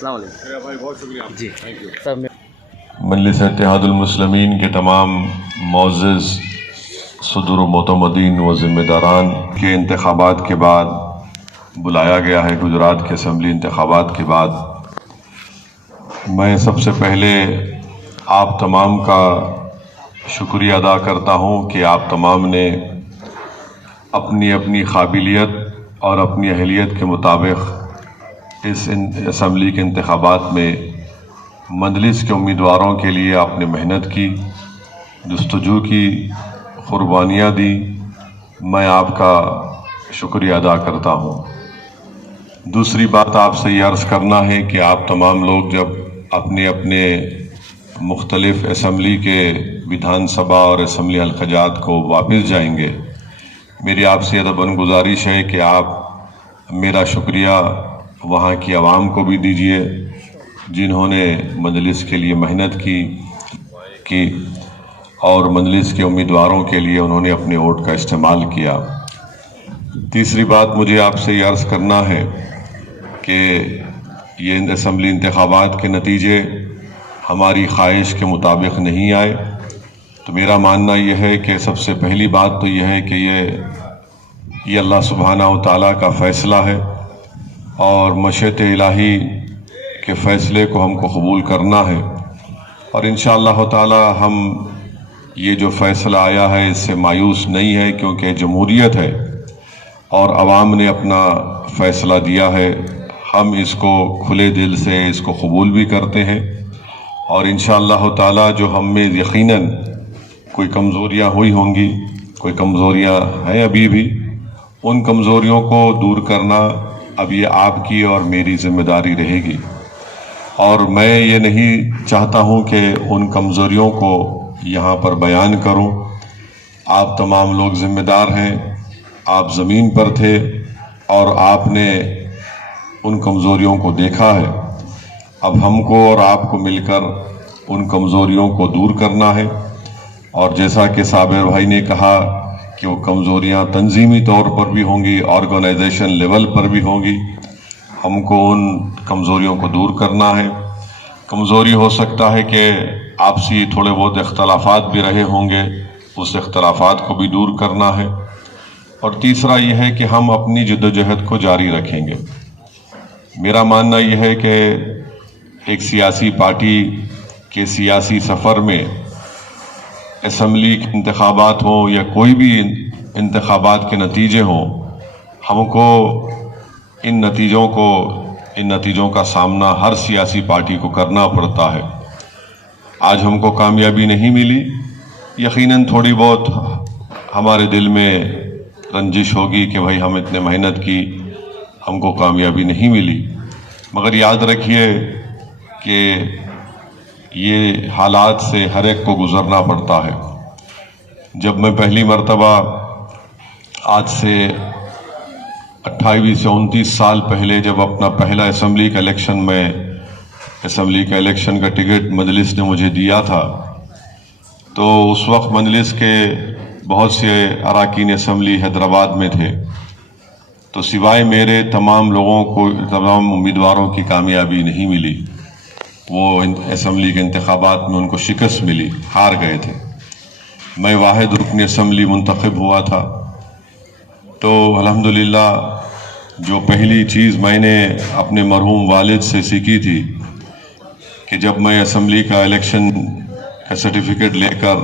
السلام علیکم بھائی، بہت شکریہ جی تھینک یو سر مجلس اتحاد المسلمین کے تمام معزز صدور و معتمدین و ذمہ داران کے انتخابات کے بعد بلایا گیا ہے گجرات کے اسمبلی انتخابات کے بعد میں سب سے پہلے آپ تمام کا شکریہ ادا کرتا ہوں کہ آپ تمام نے اپنی اپنی قابلیت اور اپنی اہلیت کے مطابق اس اسمبلی کے انتخابات میں مجلس کے امیدواروں کے لیے آپ نے محنت کی، جستجو کی، قربانیاں دی. میں آپ کا شکریہ ادا کرتا ہوں. دوسری بات آپ سے یہ عرض کرنا ہے کہ آپ تمام لوگ جب اپنے اپنے مختلف اسمبلی کے ویدھان سبھا اور اسمبلی حلقجات کو واپس جائیں گے، میری آپ سے ادباً گزارش ہے کہ آپ میرا شکریہ وہاں کی عوام کو بھی دیجیے جنہوں نے مجلس کے لیے محنت کی اور مجلس کے امیدواروں کے لیے انہوں نے اپنے ووٹ کا استعمال کیا. تیسری بات مجھے آپ سے یہ عرض کرنا ہے کہ یہ اسمبلی انتخابات کے نتیجے ہماری خواہش کے مطابق نہیں آئے، تو میرا ماننا یہ ہے کہ سب سے پہلی بات تو یہ ہے کہ یہ اللہ سبحانہ و تعالیٰ کا فیصلہ ہے اور مشیت الہی کے فیصلے کو ہم کو قبول کرنا ہے، اور انشاءاللہ تعالی ہم یہ جو فیصلہ آیا ہے اس سے مایوس نہیں ہے، کیونکہ جمہوریت ہے اور عوام نے اپنا فیصلہ دیا ہے. ہم اس کو کھلے دل سے اس کو قبول بھی کرتے ہیں، اور انشاءاللہ تعالی جو ہم میں یقیناً کوئی کمزوریاں ہوئی ہوں گی، کوئی کمزوریاں ہیں ابھی بھی، ان کمزوریوں کو دور کرنا اب یہ آپ کی اور میری ذمہ داری رہے گی. اور میں یہ نہیں چاہتا ہوں کہ ان کمزوریوں کو یہاں پر بیان کروں. آپ تمام لوگ ذمہ دار ہیں، آپ زمین پر تھے اور آپ نے ان کمزوریوں کو دیکھا ہے. اب ہم کو اور آپ کو مل کر ان کمزوریوں کو دور کرنا ہے، اور جیسا کہ صابر بھائی نے کہا کہ وہ کمزوریاں تنظیمی طور پر بھی ہوں گی، آرگنائزیشن لیول پر بھی ہوں گی. ہم کو ان کمزوریوں کو دور کرنا ہے. کمزوری ہو سکتا ہے کہ آپسی تھوڑے بہت اختلافات بھی رہے ہوں گے، اس اختلافات کو بھی دور کرنا ہے. اور تیسرا یہ ہے کہ ہم اپنی جدوجہد کو جاری رکھیں گے. میرا ماننا یہ ہے کہ ایک سیاسی پارٹی کے سیاسی سفر میں اسمبلی کے انتخابات ہوں یا کوئی بھی انتخابات کے نتیجے ہوں، ہم کو ان نتیجوں کا سامنا ہر سیاسی پارٹی کو کرنا پڑتا ہے. آج ہم کو کامیابی نہیں ملی، یقیناً تھوڑی بہت ہمارے دل میں رنجش ہوگی کہ بھائی ہم اتنے محنت کی، ہم کو کامیابی نہیں ملی. مگر یاد رکھیے کہ یہ حالات سے ہر ایک کو گزرنا پڑتا ہے. جب میں پہلی مرتبہ آج سے 28 سے 29 سال پہلے جب اپنا پہلا اسمبلی کا الیکشن کا ٹکٹ مجلس نے مجھے دیا تھا، تو اس وقت مجلس کے بہت سے اراکین اسمبلی حیدرآباد میں تھے، تو سوائے میرے تمام امیدواروں کی کامیابی نہیں ملی. وہ اسمبلی کے انتخابات میں ان کو شکست ملی، ہار گئے تھے. میں واحد رکن اسمبلی منتخب ہوا تھا. تو الحمدللہ جو پہلی چیز میں نے اپنے مرحوم والد سے سیکھی تھی کہ جب میں اسمبلی کا الیکشن کا سرٹیفکیٹ لے کر،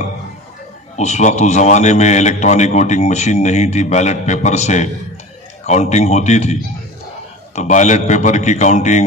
اس وقت اس زمانے میں الیکٹرانک ووٹنگ مشین نہیں تھی، بیلٹ پیپر سے کاؤنٹنگ ہوتی تھی، تو بیلٹ پیپر کی کاؤنٹنگ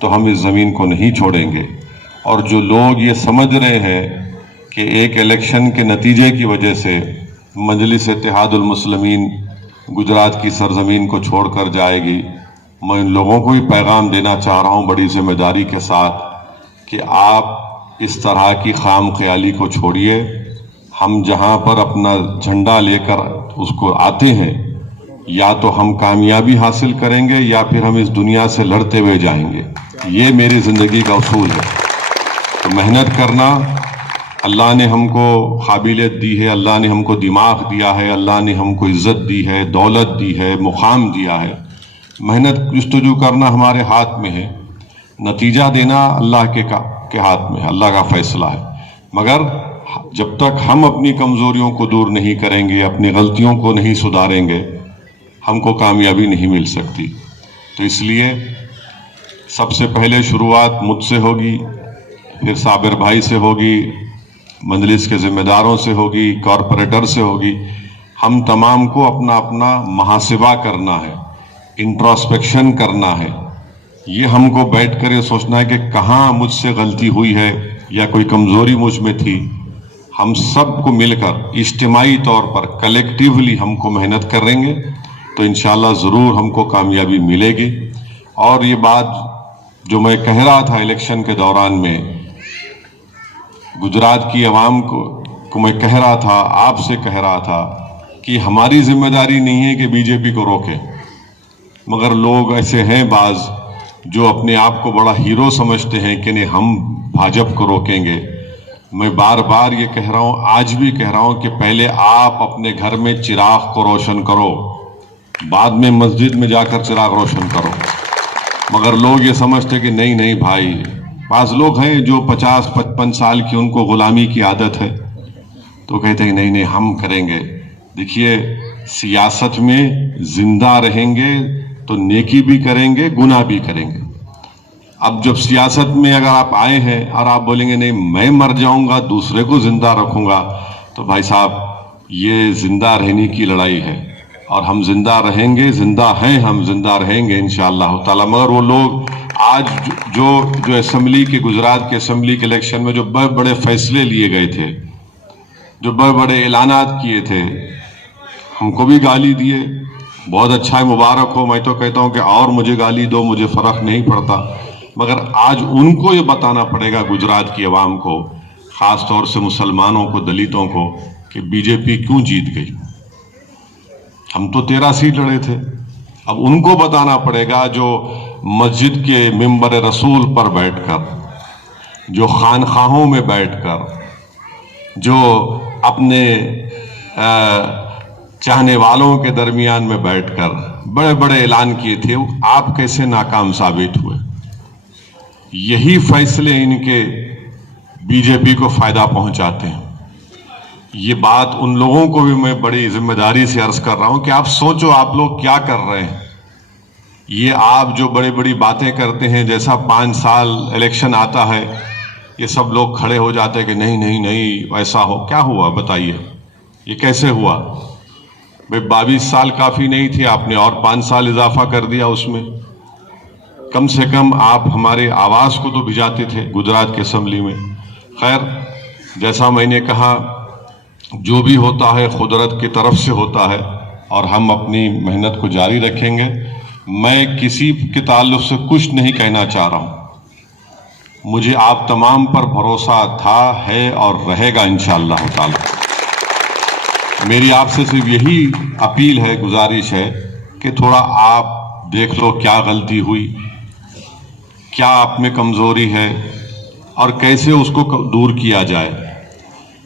تو ہم اس زمین کو نہیں چھوڑیں گے۔ اور جو لوگ یہ سمجھ رہے ہیں کہ ایک الیکشن کے نتیجے کی وجہ سے مجلس اتحاد المسلمین گجرات کی سرزمین کو چھوڑ کر جائے گی، میں ان لوگوں کو بھی پیغام دینا چاہ رہا ہوں بڑی ذمہ داری کے ساتھ کہ آپ اس طرح کی خام خیالی کو چھوڑیے۔ ہم جہاں پر اپنا جھنڈا لے کر اس کو آتے ہیں، یا تو ہم کامیابی حاصل کریں گے یا پھر ہم اس دنیا سے لڑتے ہوئے جائیں گے۔ یہ میری زندگی کا اصول ہے۔ تو محنت کرنا، اللہ نے ہم کو قابلیت دی ہے، اللہ نے ہم کو دماغ دیا ہے، اللہ نے ہم کو عزت دی ہے، دولت دی ہے، مقام دیا ہے۔ محنت جستجو کرنا ہمارے ہاتھ میں ہے، نتیجہ دینا اللہ کے ہاتھ میں ہے، اللہ کا فیصلہ ہے۔ مگر جب تک ہم اپنی کمزوریوں کو دور نہیں کریں گے، اپنی غلطیوں کو نہیں سدھاریں گے، ہم کو کامیابی نہیں مل سکتی۔ تو اس لیے سب سے پہلے شروعات مجھ سے ہوگی، پھر صابر بھائی سے ہوگی، مجلس کے ذمہ داروں سے ہوگی، کارپوریٹر سے ہوگی۔ ہم تمام کو اپنا اپنا محاسبہ کرنا ہے، انٹراسپیکشن کرنا ہے۔ یہ ہم کو بیٹھ کر یہ سوچنا ہے کہ کہاں مجھ سے غلطی ہوئی ہے یا کوئی کمزوری مجھ میں تھی۔ ہم سب کو مل کر اجتماعی طور پر کلیکٹیولی ہم کو محنت کریں گے تو انشاءاللہ ضرور ہم کو کامیابی ملے گی۔ اور یہ بات جو میں کہہ رہا تھا الیکشن کے دوران میں، گجرات کی عوام کو میں کہہ رہا تھا، آپ سے کہہ رہا تھا کہ ہماری ذمہ داری نہیں ہے کہ بی جے پی کو روکیں، مگر لوگ ایسے ہیں بعض جو اپنے آپ کو بڑا ہیرو سمجھتے ہیں کہ نہیں ہم بھاجپ کو روکیں گے۔ میں بار بار یہ کہہ رہا ہوں، آج بھی کہہ رہا ہوں کہ پہلے آپ اپنے گھر میں چراغ کو روشن کرو، بعد میں مسجد میں جا کر چراغ روشن کرو۔ مگر لوگ یہ سمجھتے کہ نہیں بھائی، بعض لوگ ہیں جو 50-55 سال کی ان کو غلامی کی عادت ہے، تو کہتے ہیں نہیں ہم کریں گے۔ دیکھیے، سیاست میں زندہ رہیں گے تو نیکی بھی کریں گے، گناہ بھی کریں گے۔ اب جب سیاست میں اگر آپ آئے ہیں اور آپ بولیں گے نہیں میں مر جاؤں گا دوسرے کو زندہ رکھوں گا، تو بھائی صاحب یہ زندہ رہنے کی لڑائی ہے، اور ہم زندہ رہیں گے، زندہ ہیں، ہم زندہ رہیں گے انشاءاللہ تعالی۔ مگر وہ لوگ آج جو اسمبلی کے گجرات کے اسمبلی کے الیکشن میں جو بڑے بڑے فیصلے لیے گئے تھے، جو بڑے بڑے اعلانات کیے تھے، ہم کو بھی گالی دیے، بہت اچھا ہے، مبارک ہو۔ میں تو کہتا ہوں کہ اور مجھے گالی دو، مجھے فرق نہیں پڑتا، مگر آج ان کو یہ بتانا پڑے گا، گجرات کی عوام کو، خاص طور سے مسلمانوں کو، دلتوں کو، کہ بی جے پی کیوں جیت گئی۔ ہم تو 13 سیٹ لڑے تھے، اب ان کو بتانا پڑے گا جو مسجد کے ممبر رسول پر بیٹھ کر، جو خانخواہوں میں بیٹھ کر، جو اپنے چاہنے والوں کے درمیان میں بیٹھ کر بڑے بڑے اعلان کیے تھے، آپ کیسے ناکام ثابت ہوئے۔ یہی فیصلے ان کے بی جے پی کو فائدہ پہنچاتے ہیں۔ یہ بات ان لوگوں کو بھی میں بڑی ذمہ داری سے عرض کر رہا ہوں کہ آپ سوچو آپ لوگ کیا کر رہے ہیں۔ یہ آپ جو بڑی بڑی باتیں کرتے ہیں، جیسا 5 سال الیکشن آتا ہے یہ سب لوگ کھڑے ہو جاتے ہیں کہ نہیں ایسا ہو، کیا ہوا بتائیے، یہ کیسے ہوا؟ بھئی 22 سال کافی نہیں تھے، آپ نے اور 5 سال اضافہ کر دیا اس میں۔ کم سے کم آپ ہمارے آواز کو تو بھجاتے تھے گجرات کے اسمبلی میں۔ خیر، جیسا میں نے کہا، جو بھی ہوتا ہے قدرت کی طرف سے ہوتا ہے، اور ہم اپنی محنت کو جاری رکھیں گے۔ میں کسی کے تعلق سے کچھ نہیں کہنا چاہ رہا ہوں، مجھے آپ تمام پر بھروسہ تھا، ہے اور رہے گا انشاءاللہ تعالی۔ میری آپ سے صرف یہی اپیل ہے، گزارش ہے کہ تھوڑا آپ دیکھ لو کیا غلطی ہوئی، کیا آپ میں کمزوری ہے، اور کیسے اس کو دور کیا جائے۔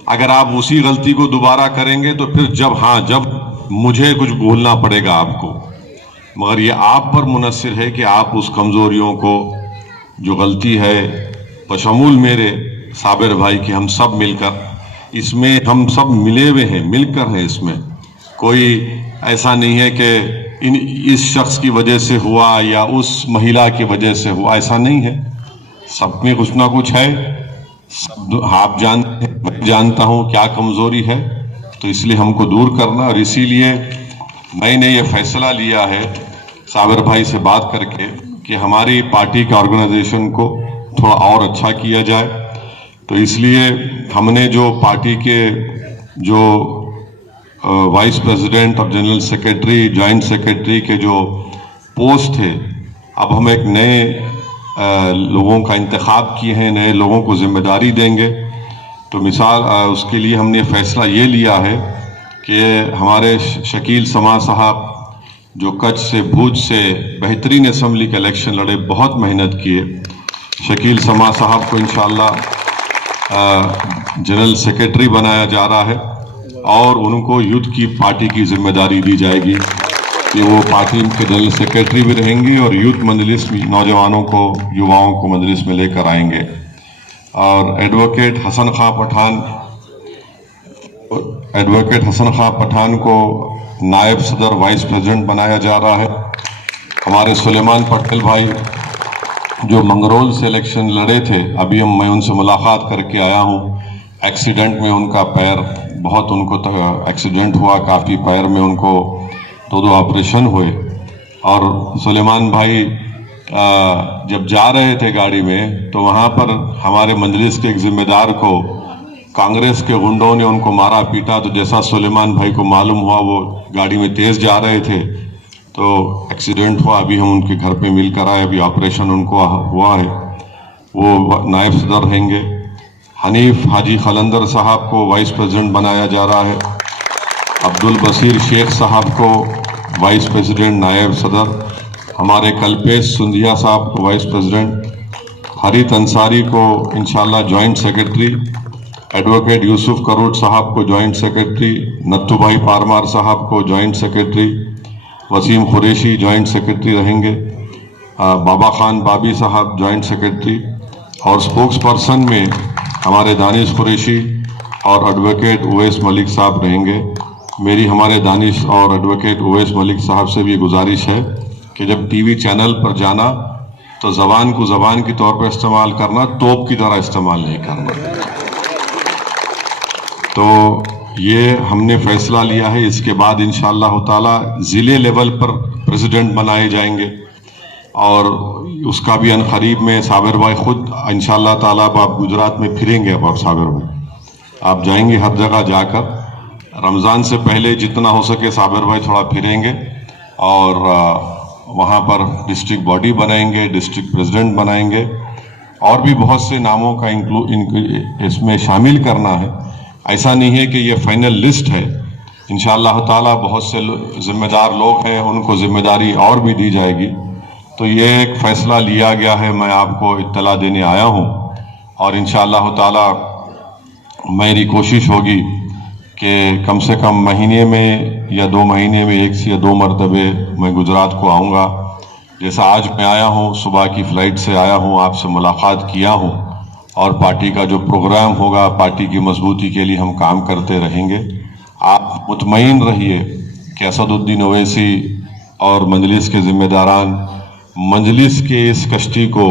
اگر آپ اسی غلطی کو دوبارہ کریں گے تو پھر جب مجھے کچھ بھولنا پڑے گا آپ کو، مگر یہ آپ پر منحصر ہے کہ آپ اس کمزوریوں کو، جو غلطی ہے بشمول میرے صابر بھائی کی، ہم سب مل کر، اس میں ہم سب ملے ہوئے ہیں، مل کر ہیں اس میں، کوئی ایسا نہیں ہے کہ اس شخص کی وجہ سے ہوا یا اس مہیلا کی وجہ سے ہوا، ایسا نہیں ہے، سب میں کچھ نہ کچھ ہے۔ آپ جانتے ہیں، میں جانتا ہوں کیا کمزوری ہے، تو اس لیے ہم کو دور کرنا، اور اسی لیے میں نے یہ فیصلہ لیا ہے صابر بھائی سے بات کر کے کہ ہماری پارٹی کے آرگنائزیشن کو تھوڑا اور اچھا کیا جائے. تو اس لیے ہم نے جو پارٹی کے جو وائس پریزیڈنٹ اور جنرل سیکرٹری جوائنٹ سیکرٹری کے جو پوسٹ تھے، اب ہم ایک نئے لوگوں کا انتخاب کیے ہیں، نئے لوگوں کو ذمہ داری دیں گے. تو مثال اس کے لیے ہم نے فیصلہ یہ لیا ہے کہ ہمارے شکیل سما صاحب جو کچھ سے بھوج سے بہترین اسمبلی کا الیکشن لڑے، بہت محنت کیے، شکیل سما صاحب کو انشاءاللہ جنرل سیکرٹری بنایا جا رہا ہے، اور ان کو یوتھ کی پارٹی کی ذمہ داری دی جائے گی کہ وہ پارٹی کے جنرل سیکرٹری بھی رہیں گی اور یوتھ مجلس نوجوانوں کو، یواؤں کو مجلس میں لے کر آئیں گے. اور ایڈوکیٹ حسن خان پٹھان کو نائب صدر وائس پریزیڈنٹ بنایا جا رہا ہے. ہمارے سلیمان پٹیل بھائی جو منگرول سے الیکشن لڑے تھے، ابھی میں ان سے ملاقات کر کے آیا ہوں. ایکسیڈنٹ میں ان کا پیر بہت، ان کو ایکسیڈنٹ ہوا، کافی پیر میں ان کو دو آپریشن ہوئے. اور سلیمان بھائی جب جا رہے تھے گاڑی میں تو وہاں پر ہمارے مجلس کے ایک ذمہ دار کو کانگریس کے غنڈوں نے ان کو مارا پیٹا. تو جیسا سلیمان بھائی کو معلوم ہوا، وہ گاڑی میں تیز جا رہے تھے تو ایکسیڈنٹ ہوا. ابھی ہم ان کے گھر پہ مل کر آئے، ابھی آپریشن ان کو ہوا ہے، وہ نائب صدر رہیں گے. حنیف حاجی خلندر صاحب کو وائس پریزیڈنٹ بنایا جا رہا ہے. عبدالبصیر شیخ صاحب کو وائس پریزیڈنٹ نائب صدر. ہمارے کلپیش سندھیا صاحب کو وائس پریزیڈنٹ. حریت انصاری کو انشاءاللہ joint secretary. Advocate Yusuf Karot صاحب کو جوائنٹ سیکرٹری. نتھو بھائی پارمار صاحب کو joint secretary. Wasim Qureshi joint secretary رہیں گے. بابا خان بابی صاحب جوائنٹ سیکرٹری. اور سپوکس پرسن میں ہمارے دانش قریشی اور ایڈوکیٹ اویس ملک صاحب رہیں گے. میری ہمارے دانش اور ایڈوکیٹ اویس ملک صاحب سے بھی گزارش ہے کہ جب ٹی وی چینل پر جانا تو زبان کو زبان کی طور پر استعمال کرنا، توپ کی طرح استعمال نہیں کرنا. تو یہ ہم نے فیصلہ لیا ہے. اس کے بعد انشاءاللہ تعالی ضلع لیول پر پریزیڈنٹ بنائے جائیں گے، اور اس کا بھی عنقریب میں صابر بھائی خود انشاءاللہ تعالی آپ گجرات میں پھریں گے. اب صابر بھائی آپ جائیں گے ہر جگہ جا کر، رمضان سے پہلے جتنا ہو سکے صابر بھائی تھوڑا پھریں گے، اور وہاں پر ڈسٹرکٹ باڈی بنائیں گے، ڈسٹرکٹ پریزیڈنٹ بنائیں گے، اور بھی بہت سے ناموں کا اس میں شامل کرنا ہے. ایسا نہیں ہے کہ یہ فائنل لسٹ ہے. انشاءاللہ تعالی بہت سے ذمہ دار لوگ ہیں، ان کو ذمہ داری اور بھی دی جائے گی. تو یہ ایک فیصلہ لیا گیا ہے، میں آپ کو اطلاع دینے آیا ہوں. اور انشاءاللہ تعالی میری کوشش ہوگی کہ کم سے کم مہینے میں یا 2 مہینے میں 1 سے یا 2 مرتبے میں گجرات کو آؤں گا. جیسا آج میں آیا ہوں، صبح کی فلائٹ سے آیا ہوں، آپ سے ملاقات کیا ہوں، اور پارٹی کا جو پروگرام ہوگا، پارٹی کی مضبوطی کے لیے ہم کام کرتے رہیں گے. آپ مطمئن رہیے کہ اسد الدین اویسی اور مجلس کے ذمہ داران مجلس کے اس کشتی کو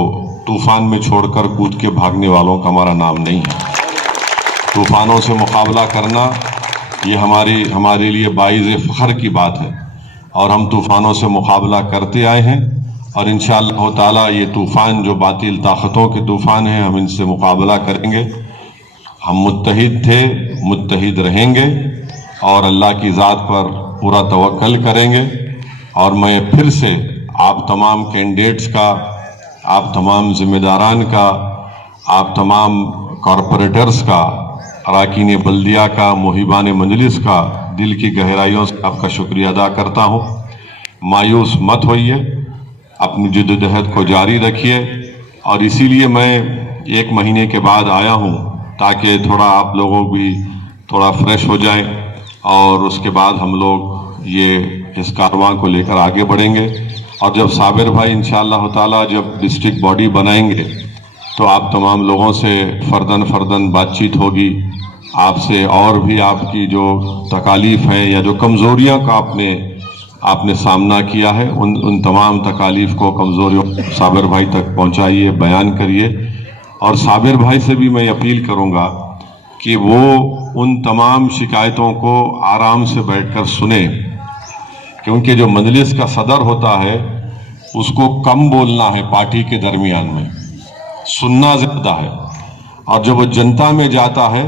طوفان میں چھوڑ کر کود کے بھاگنے والوں کا ہمارا نام نہیں ہے. طوفانوں سے مقابلہ کرنا یہ ہمارے لیے باعث فخر کی بات ہے، اور ہم طوفانوں سے مقابلہ کرتے آئے ہیں. اور انشاءاللہ تعالیٰ یہ طوفان جو باطل طاقتوں کے طوفان ہیں، ہم ان سے مقابلہ کریں گے. ہم متحد تھے، متحد رہیں گے، اور اللہ کی ذات پر پورا توکل کریں گے. اور میں پھر سے آپ تمام کینڈیڈیٹس کا، آپ تمام ذمہ داران کا، آپ تمام کارپوریٹرز کا، اراکین بلدیہ کا، محبان مجلس کا دل کی گہرائیوں سے آپ کا شکریہ ادا کرتا ہوں. مایوس مت ہوئیے، اپنی جدوجہد کو جاری رکھیے. اور اسی لیے میں 1 مہینے کے بعد آیا ہوں تاکہ تھوڑا آپ لوگوں بھی تھوڑا فریش ہو جائیں، اور اس کے بعد ہم لوگ یہ اس کارواں کو لے کر آگے بڑھیں گے. اور جب صابر بھائی انشاءاللہ تعالیٰ جب ڈسٹرکٹ باڈی بنائیں گے تو آپ تمام لوگوں سے فرداً بات چیت ہوگی. آپ سے اور بھی آپ کی جو تکالیف ہیں یا جو کمزوریاں کا آپ نے سامنا کیا ہے، ان تمام تکالیف کو، کمزوریوں صابر بھائی تک پہنچائیے، بیان کریے. اور صابر بھائی سے بھی میں اپیل کروں گا کہ وہ ان تمام شکایتوں کو آرام سے بیٹھ کر سنیں، کیونکہ جو مجلس کا صدر ہوتا ہے اس کو کم بولنا ہے پارٹی کے درمیان میں، سننا زیادہ ہے، اور جب وہ جنتا میں جاتا ہے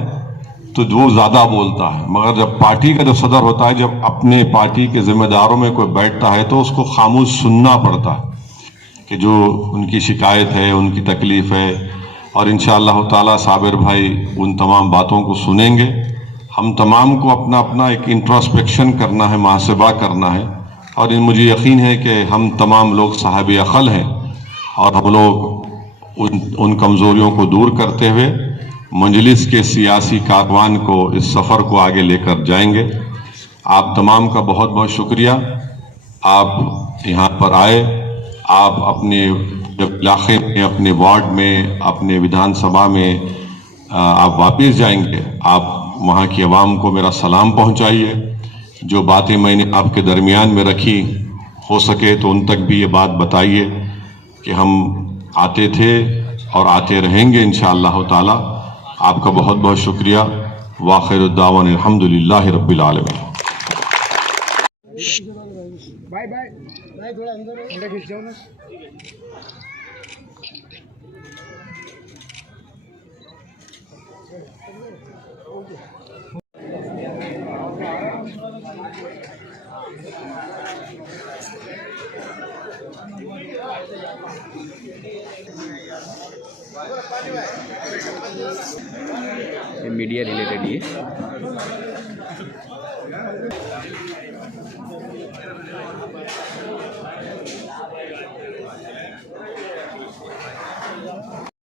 تو وہ زیادہ بولتا ہے، مگر جب پارٹی کا جو صدر ہوتا ہے، جب اپنے پارٹی کے ذمہ داروں میں کوئی بیٹھتا ہے تو اس کو خاموش سننا پڑتا ہے کہ جو ان کی شکایت ہے، ان کی تکلیف ہے، اور انشاءاللہ تعالی صابر بھائی ان تمام باتوں کو سنیں گے۔ ہم تمام کو اپنا اپنا ایک انٹراسپیکشن کرنا ہے، محاسبہ کرنا ہے، اور مجھے یقین ہے کہ ہم تمام لوگ صاحب عقل ہیں، اور ہم لوگ ان کمزوریوں کو دور کرتے ہوئے مجلس کے سیاسی کاروان کو، اس سفر کو آگے لے کر جائیں گے۔ آپ تمام کا بہت بہت شکریہ، آپ یہاں پر آئے، آپ اپنے علاقے میں، اپنے وارڈ میں، اپنے ودھان سبھا میں آپ واپس جائیں گے، آپ وہاں کی عوام کو میرا سلام پہنچائیے۔ جو باتیں میں نے آپ کے درمیان میں رکھی، ہو سکے تو ان تک بھی یہ بات بتائیے کہ ہم آتے تھے اور آتے رہیں گے انشاءاللہ تعالی۔ آپ کا بہت بہت شکریہ، وآخر الدعوانا الحمدللہ رب العالمین۔ بھائی تھوڑا اندر کھینچ جاؤ نا۔ میڈیا ریلیٹڈ یہ